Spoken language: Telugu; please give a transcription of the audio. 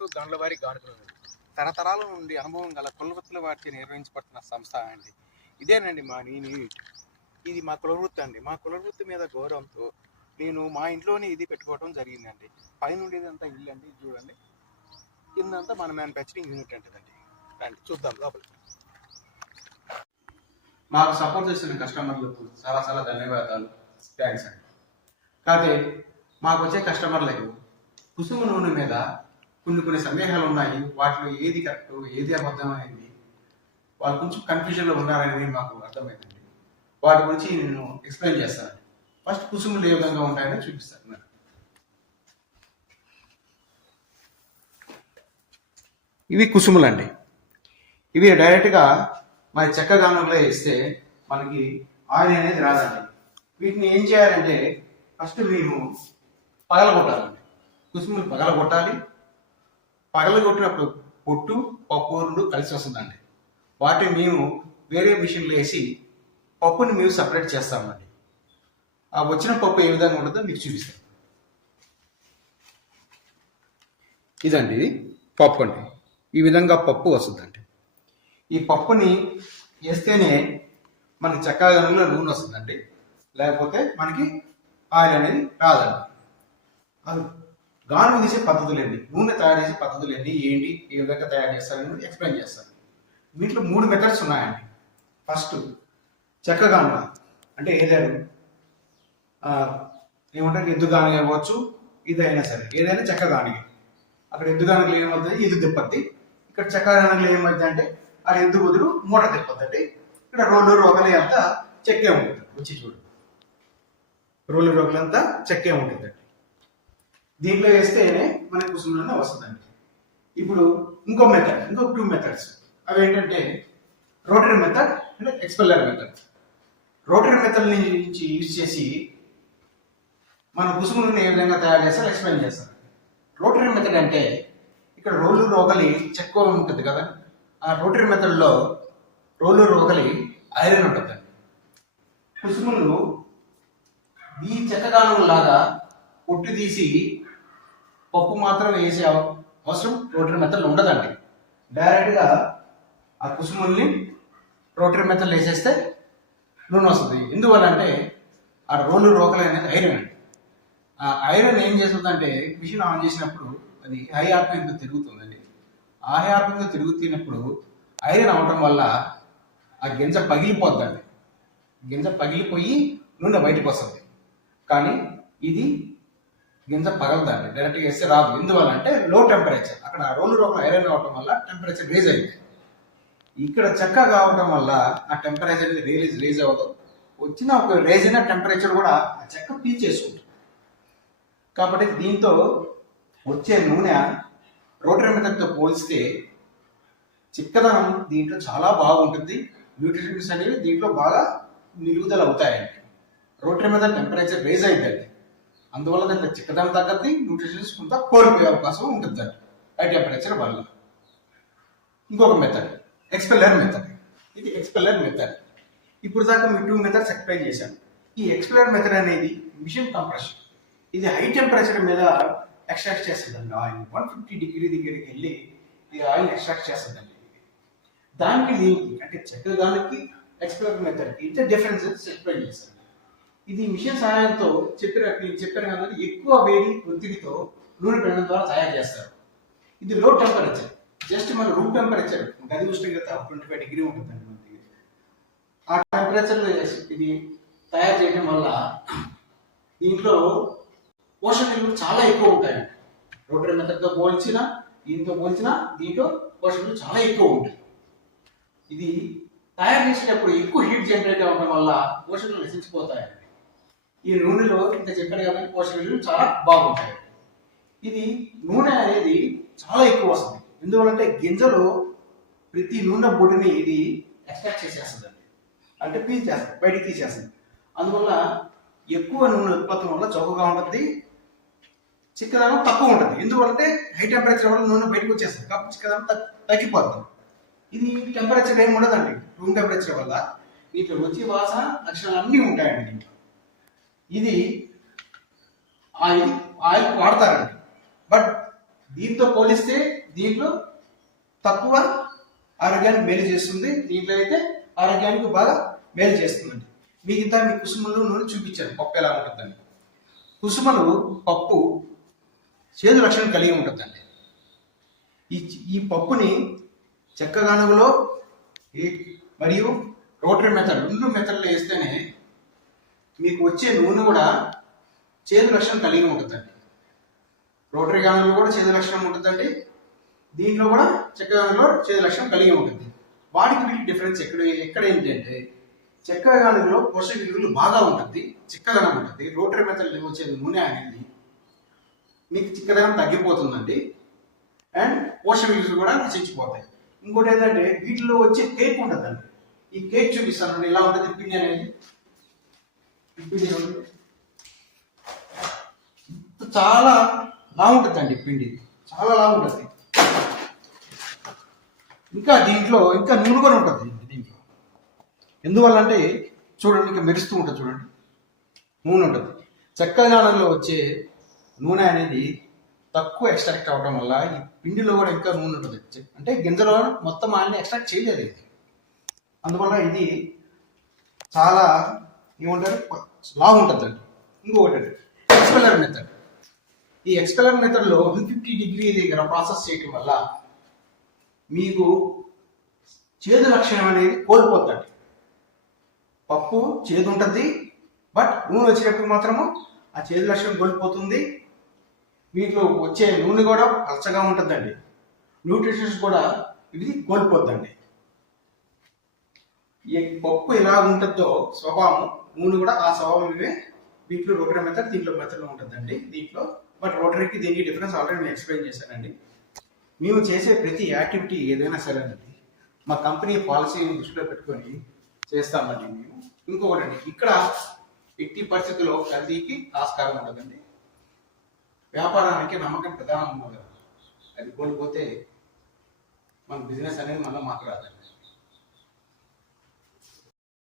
చుట్టూ గండ్ల వారి గానుకలు తరతరాల నుండి అనుభవం గల కులవృత్తుల వారిచే నిర్వహించబడుతున్న సంస్థ అండి. ఇదేనండి ఇది మా కులవృత్తి అండి. మా కులవృత్తి మీద గౌరవంతో నేను మా ఇంట్లోనే ఇది పెట్టుకోవడం జరిగిందండి. పైనుండి ఇదంతా ఇల్లు అండి, చూడండి. కిందంతా మన మ్యానుఫ్యాక్చరింగ్ యూనిట్ అంటదండి. రండి చూద్దాం లోపల. మాకు సపోర్ట్ చేసిన కస్టమర్లకు చాలా చాలా ధన్యవాదాలు, థ్యాంక్స్ అండి. కాకపోతే మాకు వచ్చే కస్టమర్లకు కుసుమ నూనె మీద కొన్ని సందేహాలు ఉన్నాయి. వాటిలో ఏది కరెక్ట్, ఏది అబద్ధం అనేది వాళ్ళు కొంచెం కన్ఫ్యూజన్లో ఉన్నారని మాకు అర్థమైందండి. వాటి గురించి నేను ఎక్స్ప్లెయిన్ చేస్తాను. ఫస్ట్ కుసుములు ఏ విధంగా ఉంటాయని చూపిస్తాను. ఇవి కుసుములు అండి. ఇవి డైరెక్ట్గా మరి చెక్క గానుగలో వేస్తే మనకి ఆయిల్ అనేది రాదండి. వీటిని ఏం చేయాలంటే ఫస్ట్ మేము పగలగొట్టాలండి. కుసుములు పగలగొట్టాలి. పగలగొట్టినప్పుడు పొట్టు పప్పు రెండు కలిసి వస్తుందండి. వాటిని మేము వేరే మిషన్లో వేసి పప్పుని మేము సపరేట్ చేస్తామండి. ఆ వచ్చిన పప్పు ఏ విధంగా ఉంటుందో మీకు చూపిస్తాం. ఇదండి, ఇది పప్పు అండి. ఈ విధంగా పప్పు వస్తుందండి. ఈ పప్పుని వేస్తేనే మనకి చక్కగా గనుగలో నూనె వస్తుందండి, లేకపోతే మనకి ఆయిల్ అనేది రాదండి. అది గానుగ తీసే పద్ధతులు ఏంటి, నూనె తయారు చేసే పద్ధతులు ఏంటి, ఏ విధంగా తయారు చేస్తారని ఎక్స్ప్లెయిన్ చేస్తాను. వీటిలో 3 మెథడ్స్ ఉన్నాయండి. ఫస్ట్ చెక్క గానుగ అంటే ఏదైనా ఏమంటారు, ఎద్దు గానుగ ఇవ్వచ్చు, ఇదైనా సరే ఏదైనా చెక్క గానుగ. అక్కడ ఎద్దు గానుగలు ఏమవుతుంది, ఎద్దు తిప్పద్ది. ఇక్కడ చెక్క గానుగలు ఏమవుతుంది అంటే ఆ ఎద్దు బదులు మూట తిప్పద్దండి. ఇక్కడ రోలు రోగలి అంతా చెక్కే ఉంటుంది. వచ్చి చూడు, రోలు రోగలి అంతా చెక్కే ఉంటుందండి. దీంట్లో వేస్తేనే మనకి కుసుమ వస్తుందండి. ఇప్పుడు ఇంకో 2 మెథడ్స్. అవి ఏంటంటే రోటరీ మెథడ్ అంటే ఎక్స్పెల్లర్ మెథడ్. రోటరీ మెథడ్ నుంచి యూజ్ చేసి మన కుసుములను ఏ విధంగా తయారు చేస్తారో ఎక్స్ప్లెయిన్ చేస్తారు. రోటరీ మెథడ్ అంటే ఇక్కడ రోలు రోగలి చెక్క ఉంటుంది కదా, ఆ రోటరీ మెథడ్లో రోలు రోగలి ఐరన్ ఉంటుందండి. కుసుములు ఈ చెక్కగానుగ లాగా పొట్టు తీసి పప్పు మాత్రం వేసే అవసరం రోటరీ మెథడ్లో ఉండదండి. డైరెక్ట్గా ఆ కుసుముల్ని రోటరీ మెథడ్లో వేసేస్తే నూనె వస్తుంది. ఎందువల్ల అంటే ఆ రోలు రోకలి అనేది ఐరన్ అండి. ఆ ఐరన్ ఏం చేస్తుందంటే మిషన్ ఆన్ చేసినప్పుడు అది హై ఆర్పిఎంతో తిరుగుతుందండి. ఆ హై ఆర్పిఎంతో తిరుగుతున్నప్పుడు ఐరన్ అవటం వల్ల ఆ గింజ పగిలిపోద్దండి. గింజ పగిలిపోయి నూనె బయటకు వస్తుంది. కానీ ఇది గింజ పగలదండి, డైరెక్ట్గా వేస్తే రాదు. ఎందువల్ల అంటే లో టెంపరేచర్, అక్కడ రోలు రోకలు ఐరన్ అవటం వల్ల టెంపరేచర్ రేజ్ అయింది. ఇక్కడ చెక్క కావటం వల్ల ఆ టెంపరేచర్ రేజ్ అవ్వదు. వచ్చిన ఒక రేజ్ అయిన టెంపరేచర్ కూడా ఆ చెక్క పీల్చేసుకుంటుంది. కాబట్టి దీంతో వచ్చే నూనె రోటరీ మెథడ్తో పోలిస్తే చిక్కదనం దీంట్లో చాలా బాగుంటుంది. న్యూట్రిషన్స్ అనేవి దీంట్లో బాగా నిలుగుదల అవుతాయండి. రోటరీ మెథడ్ టెంపరేచర్ రేజ్ అయిందండి, అందువల్ల దాంట్లో చిక్కదనం తగ్గద్ది, న్యూట్రిషన్స్ కొంత కోల్పోయే అవకాశం ఉంటుందండి హై టెంపరేచర్ వల్ల. ఇంకొక మెథడ్ ఎక్స్పెల్లర్ మెథడ్. ఇది ఎక్స్పెల్లర్ మెథడ్. ఇప్పుడు దాకా మీ 2 మెథడ్స్ ఎక్స్ప్లెయిన్ చేశాను. ఈ ఎక్స్పెల్లర్ మెథడ్ అనేది మిషన్ కంప్రెషన్. ఇది హై టెంపరేచర్ మీద ఎక్స్ట్రాక్ట్ చేస్తుందండి ఆయిల్. 150 డిగ్రీ దగ్గరికి వెళ్ళి ఈ ఆయిల్ ఎక్స్ట్రాక్ట్ చేస్తుందండి. దానికి దీనికి అంటే చెక్కదానికి ఎక్స్పెల్లర్ మెథడ్కి ఇంత డిఫరెన్సెస్ ఎక్స్ప్లెయిన్ చేస్తాను. ఇది మిషన్ సహాయంతో చెప్పాను కదా, ఎక్కువ వేడి ఒత్తిడితో నూనె పెరగడం ద్వారా తయారు చేస్తారు. ఇది లో టెంపరేచర్, జస్ట్ మన రూమ్ టెంపరేచర్ గది ఉష్ణోగ్రత 25 డిగ్రీ ఉంటుందండి మన దగ్గర. ఆ టెంపరేచర్లో ఇది తయారు చేయడం వల్ల దీంట్లో పోషక విలువలు చాలా ఎక్కువ ఉంటాయండి. రోటరీ మెథడ్తో పోల్చినా దీంట్లో పోషక విలువలు చాలా ఎక్కువ ఉంటాయి. ఇది తయారు చేసేటప్పుడు ఎక్కువ హీట్ జనరేట్ అవ్వడం వల్ల పోషకాలు నశించిపోతాయండి. ఈ నూనెలో ఇంకా చెప్పాను కదా, పోషక విలువలు చాలా బాగుంటాయి. ఇది నూనె అనేది చాలా ఎక్కువ వస్తుంది. ఎందువల్లంటే గింజలు ప్రతి నూనె బొడిని ఇది ఎక్స్ట్రాక్ట్ చేసేస్తుందండి, అంటే పీల్చేస్తుంది, బయటికి తీసేస్తుంది. అందువల్ల ఎక్కువ నూనె ఉత్పత్తి వల్ల చౌకగా ఉంటుంది, చిక్కదనం తక్కువ ఉంటుంది. ఎందుకంటే హై టెంపరేచర్ వల్ల నూనె బయటకు వచ్చేస్తుంది, కాబట్టి చిక్కదనం తగ్గిపోతుంది. ఇది టెంపరేచర్ ఏమి ఉండదండి, రూమ్ టెంపరేచర్ వల్ల దీంట్లో రుచి వాసన లక్షణాలు అన్నీ ఉంటాయండి దీంట్లో. ఇది ఆయిల్ వాడతారండి, బట్ దీంతో పోలిస్తే దీంట్లో తక్కువ ఆరోగ్యానికి మేలు చేస్తుంది, దీంట్లో అయితే ఆరోగ్యానికి బాగా మేలు చేస్తుందండి. మీకు ఇంత మీ కుసుమలు నూనె చూపించాను పప్పు ఎలా ఉంటుందండి. కుసుమలు పప్పు చేదు లక్షణం కలిగి ఉంటుందండి. ఈ పప్పుని చెక్క గానుగలో మరియు రోటరీ మెథడ్ 2 మెథడ్లో వేస్తేనే మీకు వచ్చే నూనె కూడా చేదు లక్షణం కలిగి ఉంటుందండి. రోటరీ గానుగలో కూడా చేదు లక్షణం ఉంటుందండి, దీంట్లో కూడా చెక్క గానుగలో చేదు లక్షణం కలిగి ఉంటుంది. వాటికి వీటికి డిఫరెన్స్ ఎక్కడ ఏంటంటే చెక్క గానుగలో పోషక విలువలు బాగా ఉంటుంది, చిక్కదనం ఉంటుంది. రోటరీ మెథడ్లో వచ్చే నూనె అనేది మీకు చిక్కదనం తగ్గిపోతుందండి అండ్ పోషక విలువలు కూడా నశించిపోతాయి. ఇంకోటి ఏంటంటే వీటిలో వచ్చే కేక్ ఉంటుందండి. ఈ కేక్ చూపిస్తానండి ఎలా ఉంటుంది పిండి అనేది. పిండి చాలా లావు ఉంటుందండి, పిండి చాలా లావు ఉంటుంది. ఇంకా దీంట్లో ఇంకా నూనె కూడా ఉంటుంది దీంట్లో. ఎందువల్ల అంటే చూడండి, ఇంకా మెరుస్తూ ఉంటుంది చూడండి, నూనె ఉంటుంది. చెక్క గానుగలో వచ్చే నూనె అనేది తక్కువ ఎక్స్ట్రాక్ట్ అవ్వడం వల్ల ఈ పిండిలో కూడా ఇంకా నూనె ఉంటుంది. అంటే గింజలో మొత్తం ఆయిల్ని ఎక్స్ట్రాక్ట్ చేయలేదు ఇది. అందువల్ల ఇది చాలా ఏమంటారు లావు ఉంటుందండి. ఇంకొకటి ఎక్స్పెల్లర్ మెథడ్. ఈ ఎక్స్పెల్లర్ మెథడ్లో 150 డిగ్రీ దగ్గర ప్రాసెస్ చేయటం వల్ల మీకు చేదు లక్షణం అనేది కోల్పోతుంది. పప్పు చేదు ఉంటుంది, బట్ నూనె వచ్చేటప్పుడు మాత్రము ఆ చేదు లక్షణం కోల్పోతుంది. వీటిలో వచ్చే నూనె కూడా పచ్చగా ఉంటుందండి, న్యూట్రిషన్స్ కూడా ఇది కోల్పోద్దండి. ఈ పప్పు ఎలా ఉంటుందో స్వభావం, నూనె కూడా ఆ స్వభావమే వీటిలో రోటరీ మెథడ్, దీంట్లో మెథడ్లో ఉంటుందండి దీంట్లో. బట్ రోటరీకి దీనికి డిఫరెన్స్ ఆల్రెడీ నేను ఎక్స్ప్లెయిన్ చేశానండి. మేము చేసే ప్రతి యాక్టివిటీ ఏదైనా సరేనండి మా కంపెనీ పాలసీని దృష్టిలో పెట్టుకొని చేస్తామండి మేము. ఇంకొకటి అండి, ఇక్కడ ఎట్టి పరిస్థితుల్లో కల్తీకి ఆస్కారం ఉండదండి. వ్యాపారానికి నమ్మకం ప్రధానం ఉన్నది, అది కోల్పోతే మన బిజినెస్ అనేది మళ్ళీ మాట్లాడాలండి.